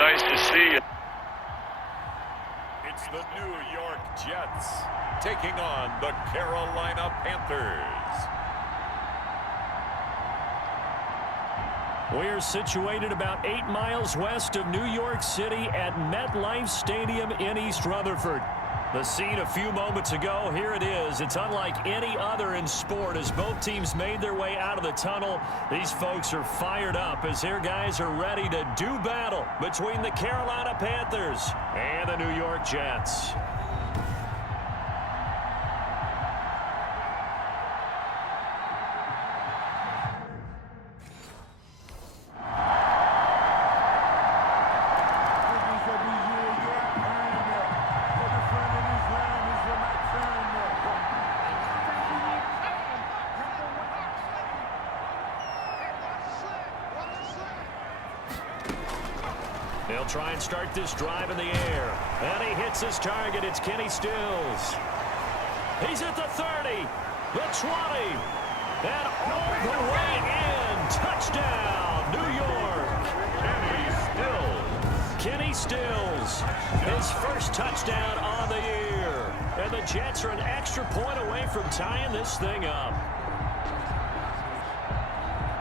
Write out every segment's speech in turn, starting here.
nice to see. It's the New York Jets taking on the Carolina Panthers. We're situated about 8 miles west of New York City at MetLife Stadium in East Rutherford. The scene a few moments ago, here it is. It's unlike any other in sport as both teams made their way out of the tunnel. These folks are fired up as their guys are ready to do battle between the Carolina Panthers and the New York Jets. They'll try and start this drive in the air. And he hits his target. It's Kenny Stills. He's at the 30, the 20, and all the way in. Touchdown, New York. Kenny Stills, his first touchdown on the year. And the Jets are an extra point away from tying this thing up.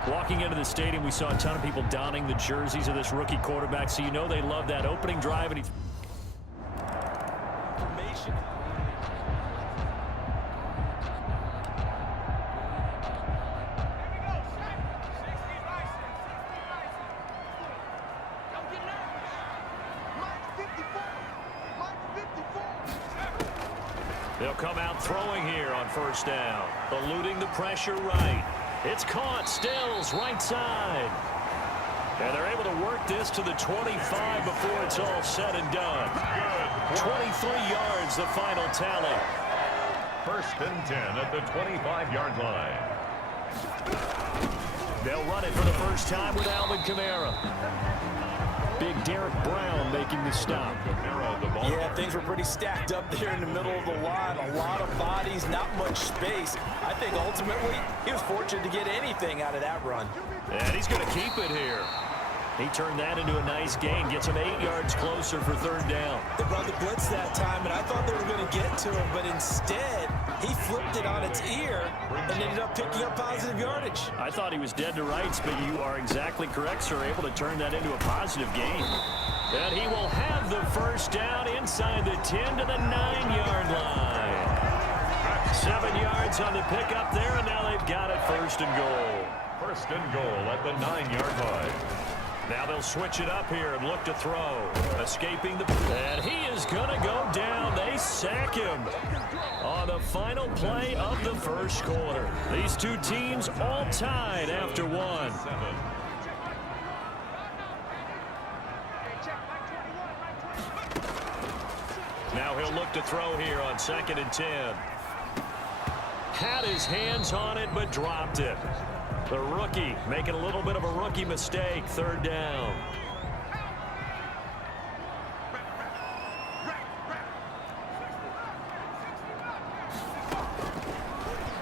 Walking into the stadium, we saw a ton of people donning the jerseys of this rookie quarterback, so you know they love that opening drive. And they'll come out throwing here on first down, eluding the pressure right. It's caught. Stills, right side. And they're able to work this to the 25 before it's all said and done. 23 yards, the final tally. First and 10 at the 25-yard line. They'll run it for the first time with Alvin Kamara. Big Derek Brown making the stop. Yeah, things were pretty stacked up there in the middle of the line. A lot of bodies, not much space. I think ultimately he was fortunate to get anything out of that run. And he's going to keep it here. He turned that into a nice gain. Gets him 8 yards closer for third down. They brought the blitz that time, and I thought they were going to get to him, but instead he flipped it on its ear and ended up picking up positive yardage. I thought he was dead to rights, but you are exactly correct, sir. Able to turn that into a positive gain. And he will have the first down inside the 10 to the 9-yard line. 7 yards on the pickup there, and now they've got it first and goal. First and goal at the 9-yard line. Now they'll switch it up here and look to throw. Escaping the... And he is going to go down. They sack him on the final play of the first quarter. These two teams all tied after one. Now he'll look to throw here on 2nd and 10. Had his hands on it, but dropped it. The rookie making a little bit of a rookie mistake. Third down.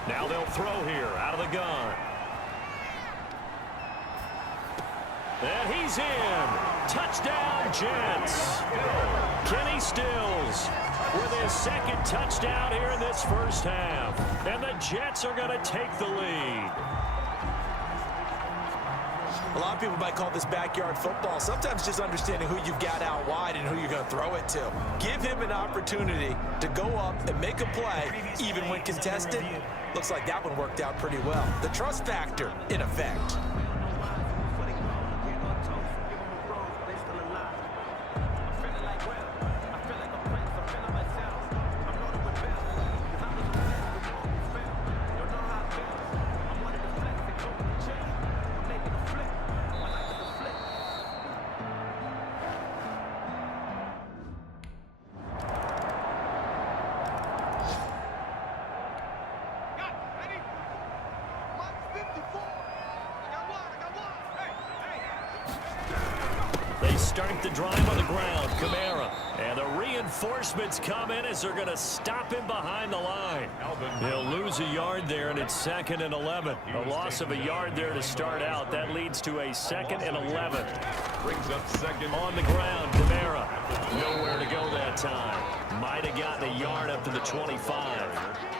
Now they'll throw here out of the gun. And he's in. Touchdown, Jets. Kenny Stills with his second touchdown here in this first half. And the Jets are going to take the lead. A lot of people might call this backyard football. Sometimes just understanding who you've got out wide and who you're going to throw it to. Give him an opportunity to go up and make a play, even when contested. Looks like that one worked out pretty well. The trust factor in effect. Start the drive on the ground. Kamara And the reinforcements come in as they're going to stop him behind the line. He'll lose a yard there, and it's 2nd and 11. A loss of a yard there to start out. That leads to a 2nd and 11. Brings up second. On the ground, Kamara. Nowhere to go that time. Might have gotten a yard up to the 25.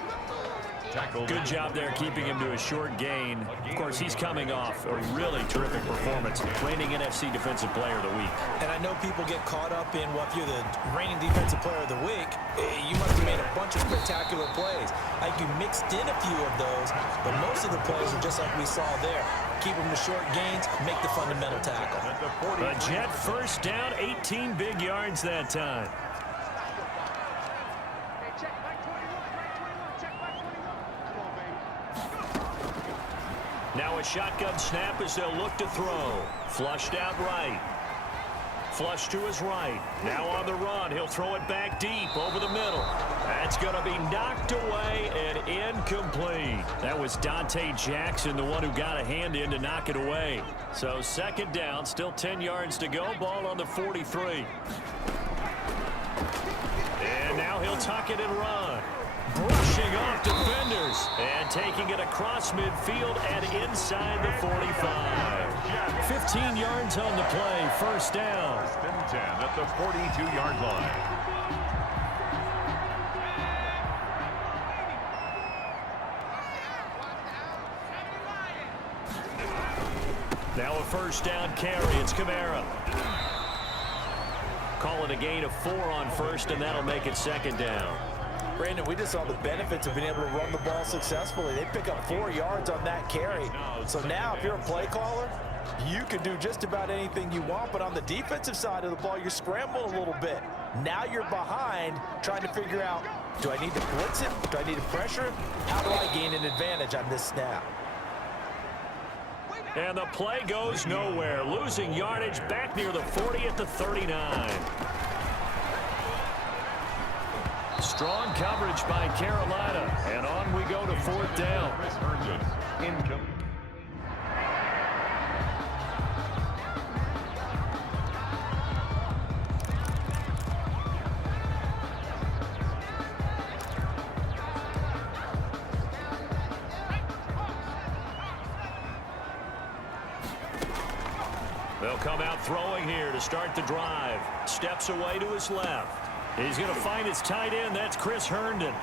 Good job there keeping him to a short gain. Of course, he's coming off a really terrific performance, reigning NFC Defensive Player of the Week. And I know people get caught up in, well, if you're the reigning Defensive Player of the Week, you must have made a bunch of spectacular plays. Like you mixed in a few of those, but most of the plays are just like we saw there. Keep them to short gains, make the fundamental tackle. A Jet first down, 18 big yards that time. Now a shotgun snap as they'll look to throw. Flushed out right. Flush to his right. Now on the run. He'll throw it back deep over the middle. That's going to be knocked away and incomplete. That was Dante Jackson, the one who got a hand in to knock it away. So 2nd down, still 10 yards to go. Ball on the 43. And now he'll tuck it and run. Brushing off defenders and taking it across midfield and inside the 45. 15 yards on the play, first down. 10 at the 42-yard line. Now a first down carry. It's Kamara. Call it a gain of 4 on first, and that'll make it 2nd down. Brandon, we just saw the benefits of being able to run the ball successfully. They pick up 4 yards on that carry. So now if you're a play caller, you can do just about anything you want. But on the defensive side of the ball, you're scrambling a little bit. Now you're behind trying to figure out, do I need to blitz him? Do I need to pressure him? How do I gain an advantage on this snap? And the play goes nowhere. Losing yardage back near the 40 at the 39. Strong coverage by Carolina. And on we go to 4th down. They'll come out throwing here to start the drive. Steps away to his left. He's going to find his tight end. That's Chris Herndon. 20!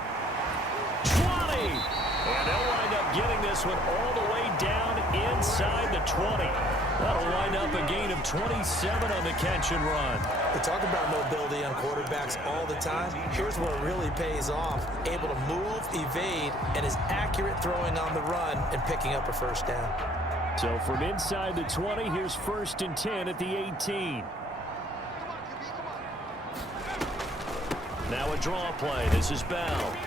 And they'll wind up getting this one all the way down inside the 20. That'll wind up a gain of 27 on the catch and run. We talk about mobility on quarterbacks all the time. Here's where it really pays off. Able to move, evade, and is accurate throwing on the run and picking up a first down. So from inside the 20, here's 1st and 10 at the 18. Now a draw play. This is Bell.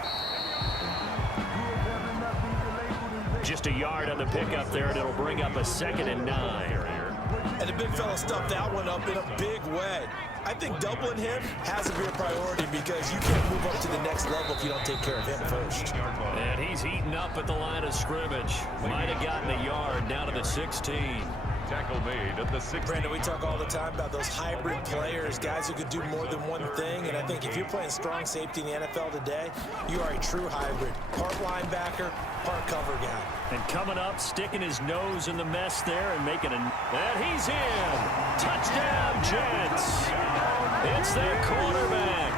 Just a yard on the pickup there, and it'll bring up a 2nd and 9. And the big fella stuffed that one up in a big way. I think doubling him has to be a priority because you can't move up to the next level if you don't take care of him first. And he's eaten up at the line of scrimmage. Might have gotten a yard down to the 16. Tackle made at the 16. Brandon, we talk all the time about those hybrid players, guys who could do more than one thing. And I think if you're playing strong safety in the NFL today, you are a true hybrid. Part linebacker, part cover guy. And coming up, sticking his nose in the mess there and making a... And he's in! Touchdown, Jets! It's their quarterback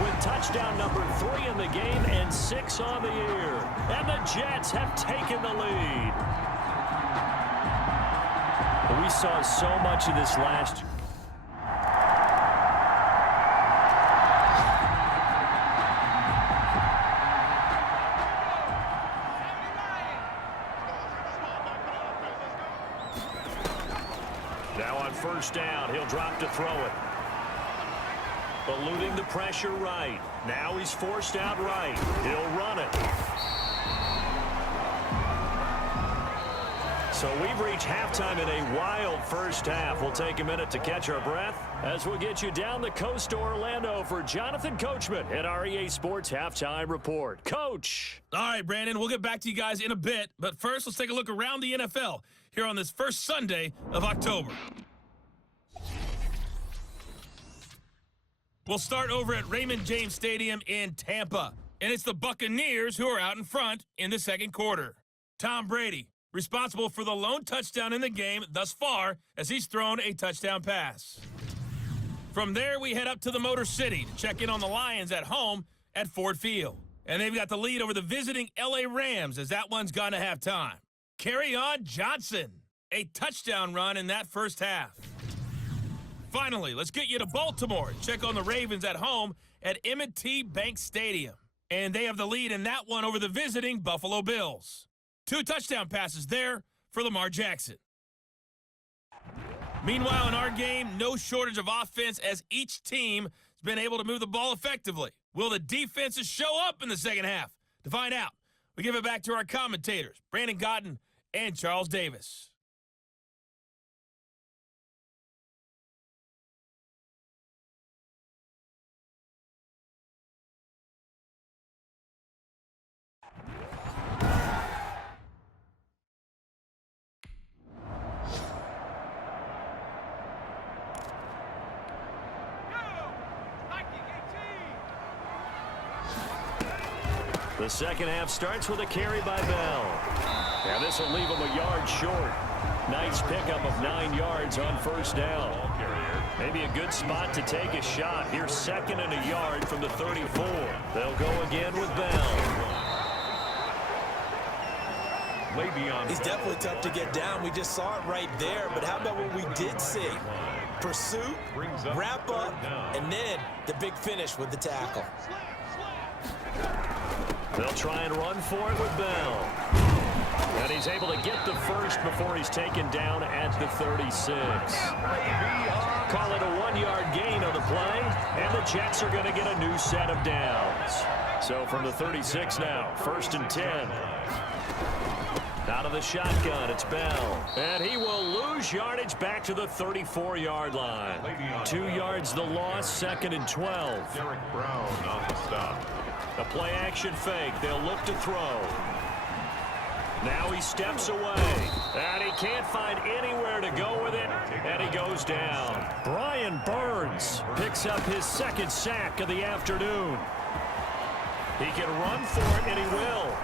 with touchdown number 3 in the game and 6 on the year. And the Jets have taken the lead. We saw so much of this last year. Now on first down, he'll drop to throw it. Eluding the pressure right. Now he's forced out right. He'll run it. So we've reached halftime in a wild first half. We'll take a minute to catch our breath as we'll get you down the coast to Orlando for Jonathan Coachman at our EA Sports Halftime Report. Coach. All right, Brandon, we'll get back to you guys in a bit. But first, let's take a look around the NFL here on this first Sunday of October. We'll start over at Raymond James Stadium in Tampa. And it's the Buccaneers who are out in front in the second quarter. Tom Brady, responsible for the lone touchdown in the game thus far as he's thrown a touchdown pass. From there, we head up to the Motor City to check in on the Lions at home at Ford Field. And they've got the lead over the visiting L.A. Rams as that one's gone to halftime. Kerryon Johnson, a touchdown run in that first half. Finally, let's get you to Baltimore. Check on the Ravens at home at M&T Bank Stadium. And they have the lead in that one over the visiting Buffalo Bills. 2 touchdown passes there for Lamar Jackson. Meanwhile, in our game, no shortage of offense as each team has been able to move the ball effectively. Will the defenses show up in the second half? To find out, we give it back to our commentators, Brandon Gotten and Charles Davis. The second half starts with a carry by Bell. And this will leave him a yard short. Nice pickup of 9 yards on first down. Maybe a good spot to take a shot. Here's 2nd and a yard from the 34. They'll go again with Bell. He's definitely tough to get down. We just saw it right there. But how about what we did see? Pursuit, wrap up, and then the big finish with the tackle. They'll try and run for it with Bell. And he's able to get the first before he's taken down at the 36. Call it a 1-yard gain on the play, and the Jets are going to get a new set of downs. So from the 36 now, 1st and 10. Out of the shotgun, it's Bell. And he will lose yardage back to the 34-yard line. 2 yards the loss, 2nd and 12. Derek Brown on the stop. A play-action fake. They'll look to throw. Now he steps away. And he can't find anywhere to go with it. And he goes down. Brian Burns picks up his 2nd sack of the afternoon. He can run for it, and he will.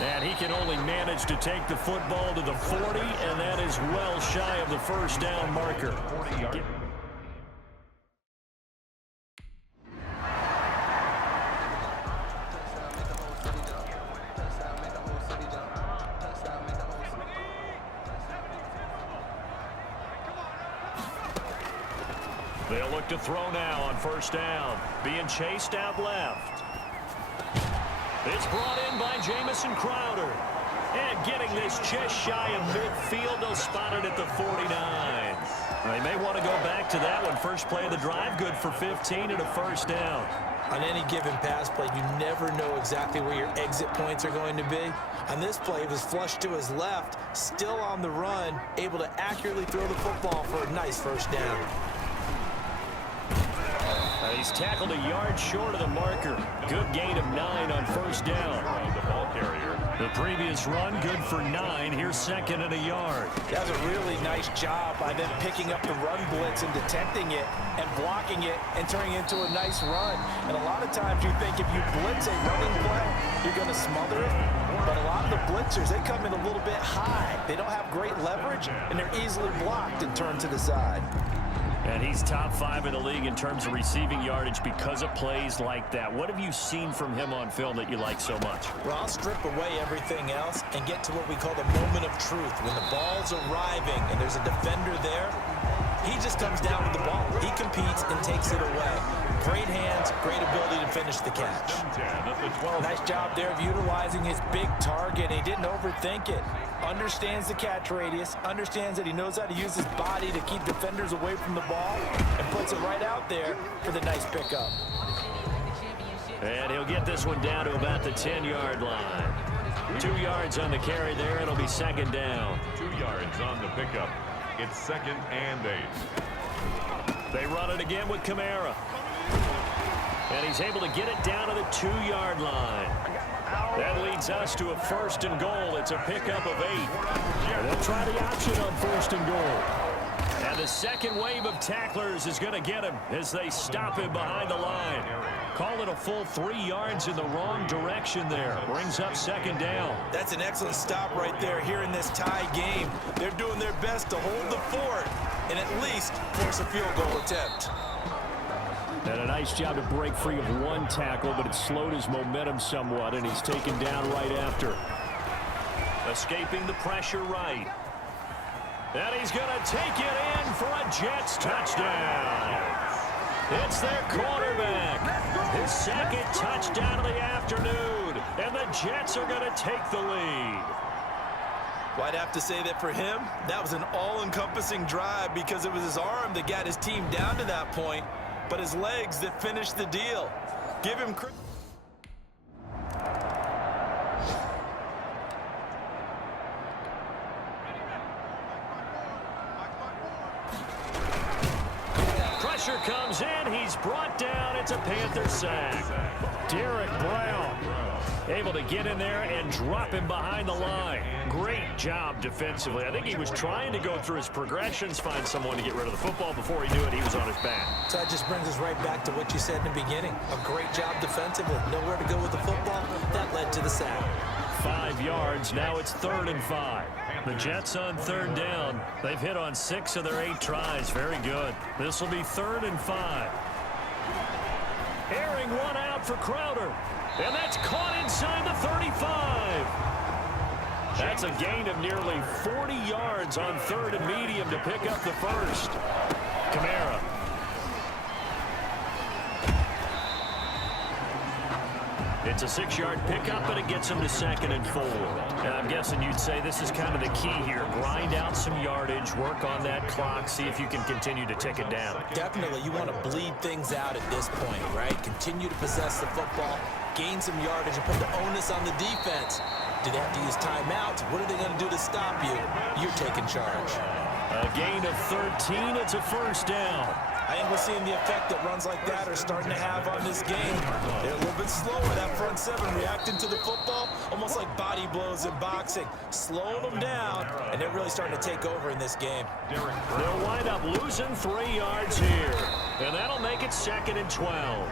And he can only manage to take the football to the 40, and that is well shy of the first down marker. They'll look to throw now on first down. Being chased out left. It's brought in by Jamison Crowder. And getting this just shy of midfield, they'll spot it at the 49. They may want to go back to that one. First play of the drive, good for 15 and a first down. On any given pass play, you never know exactly where your exit points are going to be. On this play, he was flushed to his left, still on the run, able to accurately throw the football for a nice first down. He's tackled a yard short of the marker. Good gain of 9 on first down. The ball carrier. The previous run, good for 9. Here's 2nd and a yard. That was a really nice job by them picking up the run blitz and detecting it and blocking it and turning it into a nice run. And a lot of times you think if you blitz a running play, you're going to smother it. But a lot of the blitzers, they come in a little bit high. They don't have great leverage, and they're easily blocked and turned to the side. And he's top 5 in the league in terms of receiving yardage because of plays like that. What have you seen from him on film that you like so much? Well, I'll strip away everything else and get to what we call the moment of truth. When the ball's arriving and there's a defender there, he just comes down with the ball. He competes and takes it away. Great hands, great ability to finish the catch. Nice job there of utilizing his big target. He didn't overthink it. Understands the catch radius, understands that he knows how to use his body to keep defenders away from the ball, and puts it right out there for the nice pickup. And he'll get this one down to about the 10-yard line. 2 yards on the carry there. It'll be 2nd down. 2 yards on the pickup. It's 2nd and 8. They run it again with Kamara. And he's able to get it down to the 2-yard line. That leads us to a 1st and goal. It's a pickup of 8. And they'll try the option on 1st and goal. And the second wave of tacklers is going to get him as they stop him behind the line. Call it a full 3 yards in the wrong direction there. Brings up second down. That's an excellent stop right there here in this tie game. They're doing their best to hold the fort and at least force a field goal attempt. And a nice job to break free of one tackle, but it slowed his momentum somewhat, and he's taken down right after. Escaping the pressure right. And he's going to take it in for a Jets touchdown. It's their quarterback. His second touchdown of the afternoon. And the Jets are going to take the lead. Well, I'd have to say that for him, that was an all-encompassing drive because it was his arm that got his team down to that point, but his legs that finished the deal. Give him credit. Pressure comes in. He's brought down. It's a Panther sack. Derek Brown able to get in there and drop him behind the line. Great job defensively. I think he was trying to go through his progressions, find someone to get rid of the football. Before he knew it, he was on his back. So that just brings us right back to what you said in the beginning. A great job defensively. Nowhere to go with the football. That led to the sack. 5 yards. Now it's 3rd and 5. The Jets on 3rd down. They've hit on 6 of their 8 tries. Very good. This will be 3rd and 5. Airing one out for Crowder. And that's caught inside the 35. That's a gain of nearly 40 yards on 3rd and medium to pick up the first. Kamara. It's a 6-yard pickup, but it gets him to 2nd and 4. And I'm guessing you'd say this is kind of the key here. Grind out some yardage, work on that clock, see if you can continue to tick it down. Definitely, you want to bleed things out at this point, right? Continue to possess the football, gain some yardage, and put the onus on the defense. Do they have to use timeouts? What are they going to do to stop you? You're taking charge. A gain of 13. It's a 1st down. I think we're seeing the effect that runs like that are starting to have on this game. They're a little bit slower, that front seven, reacting to the football, almost like body blows in boxing. Slowing them down, and they're really starting to take over in this game. They'll wind up losing 3 yards here, and that'll make it 2nd and 12.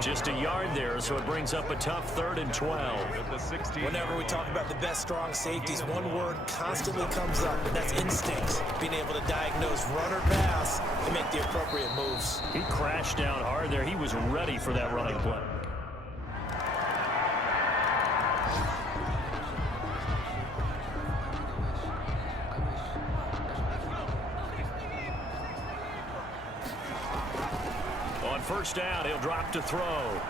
Just a yard there, so it brings up a tough 3rd and 12. Whenever we talk about the best strong safeties, one word constantly comes up, and that's instincts. Being able to diagnose run or pass and make the appropriate moves. He crashed down hard there. He was ready for that running play. On 1st down, he'll drop to throw.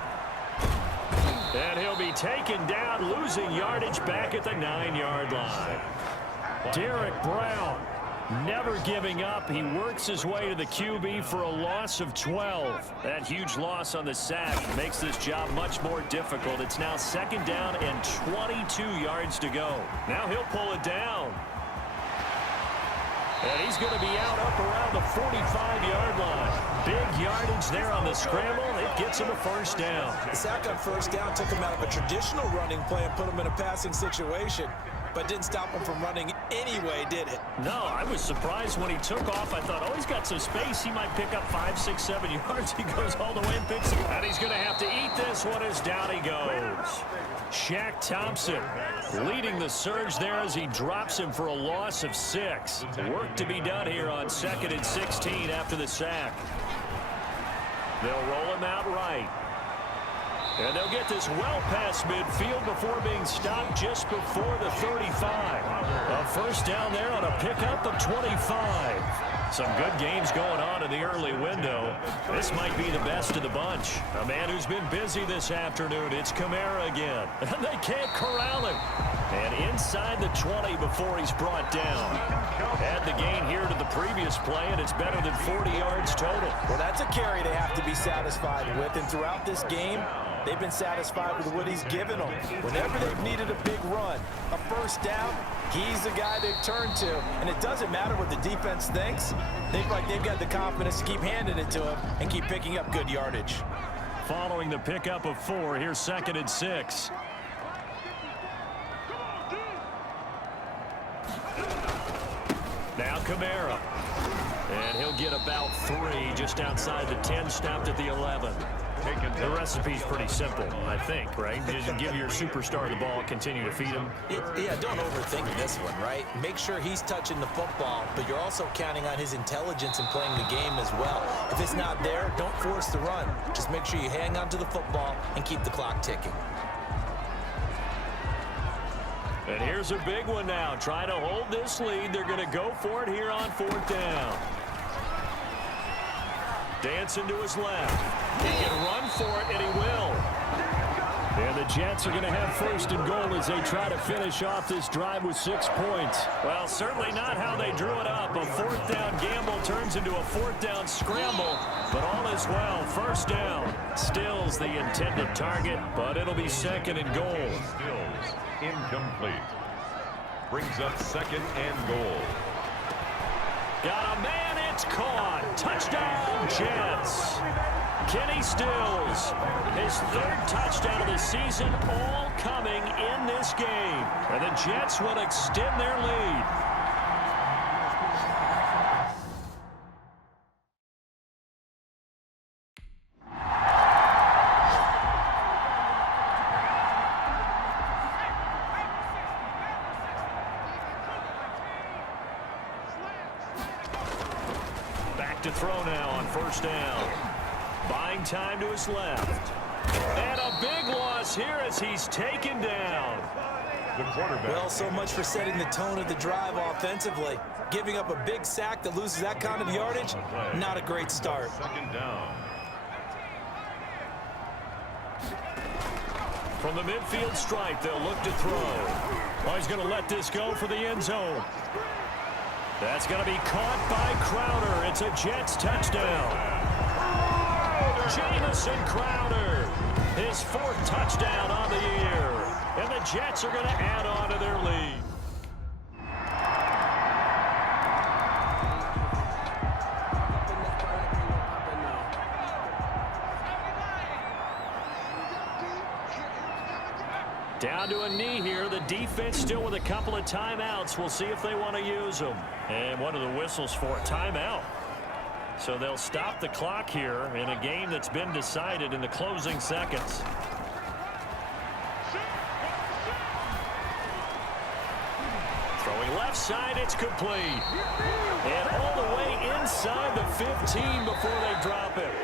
And he'll be taken down, losing yardage back at the 9-yard line. Derek Brown. Never giving up. He works his way to the QB for a loss of 12. That huge loss on the sack makes this job much more difficult. It's now 2nd down and 22 yards to go. Now he'll pull it down. And he's going to be out up around the 45-yard line. Big yardage there on the scramble. It gets him a 1st down. The sack on 1st down took him out of a traditional running play and put him in a passing situation, but didn't stop him from running anyway, did it? No, I was surprised when he took off. I thought, oh, he's got some space. He might pick up 5, 6, 7 yards. He goes all the way and picks it. And he's going to have to eat this one as down he goes. Shaq Thompson leading the surge there as he drops him for a loss of 6. Work to be done here on 2nd and 16 after the sack. They'll roll him out right. And they'll get this well past midfield before being stopped just before the 35. A 1st down there on a pickup of 25. Some good games going on in the early window. This might be the best of the bunch. A man who's been busy this afternoon. It's Kamara again. And they can't corral him. And inside the 20 before he's brought down. Add the gain here to the previous play, and it's better than 40 yards total. Well, that's a carry they have to be satisfied with. And throughout this game, they've been satisfied with what he's given them. Whenever they've needed a big run, a 1st down, he's the guy they've turned to. And it doesn't matter what the defense thinks. They've got the confidence to keep handing it to him and keep picking up good yardage. Following the pickup of 4, here's 2nd and 6. Now Kamara. And he'll get about 3 just outside the 10, snapped at the 11. The recipe's pretty simple, I think, right? Just give your superstar the ball, continue to feed him. Yeah, don't overthink this one, right? Make sure he's touching the football, but you're also counting on his intelligence in playing the game as well. If it's not there, don't force the run. Just make sure you hang on to the football and keep the clock ticking. And here's a big one now. Trying to hold this lead. They're going to go for it here on 4th down. Dancing to his left. He can run for it, and he will. And the Jets are going to have 1st and goal as they try to finish off this drive with 6 points. Well, certainly not how they drew it up. A 4th down gamble turns into a 4th down scramble. But all is well. 1st down. Stills the intended target, but it'll be 2nd and goal. Stills incomplete. Brings up 2nd and goal. Got a man, it's caught. Touchdown, Jets. Kenny Stills, his 3rd touchdown of the season, all coming in this game. And the Jets will extend their lead. To throw now on 1st down. Buying time to his left. And a big loss here as he's taken down. The quarterback. Well, so much for setting the tone of the drive offensively. Giving up a big sack that loses that kind of yardage, not a great start. 2nd down. From the midfield stripe, they'll look to throw. Oh, he's going to let this go for the end zone. That's going to be caught by Crowder. It's a Jets touchdown. Jamison Crowder, his 4th touchdown on the year. And the Jets are going to add on to their lead. Down to a knee here. The defense still with a couple of timeouts. We'll see if they want to use them. And one of the whistles for a timeout. So they'll stop the clock here in a game that's been decided in the closing seconds. Throwing left side, it's complete. And all the way inside the 15 before they drop it.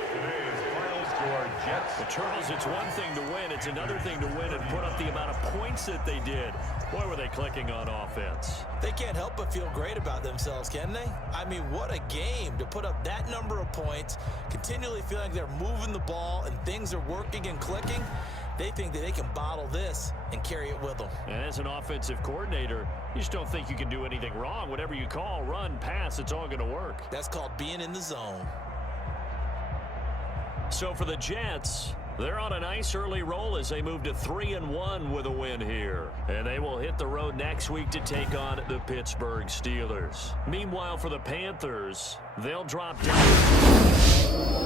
Well, Charles, it's one thing to win. It's another thing to win and put up the amount of points that they did. Boy, were they clicking on offense. They can't help but feel great about themselves, can they? I mean, what a game to put up that number of points, continually feeling like they're moving the ball and things are working and clicking. They think that they can bottle this and carry it with them. And as an offensive coordinator, you just don't think you can do anything wrong. Whatever you call, run, pass, it's all going to work. That's called being in the zone. So for the Jets, they're on a nice early roll as they move to 3-1 with a win here. And they will hit the road next week to take on the Pittsburgh Steelers. Meanwhile, for the Panthers, they'll drop down.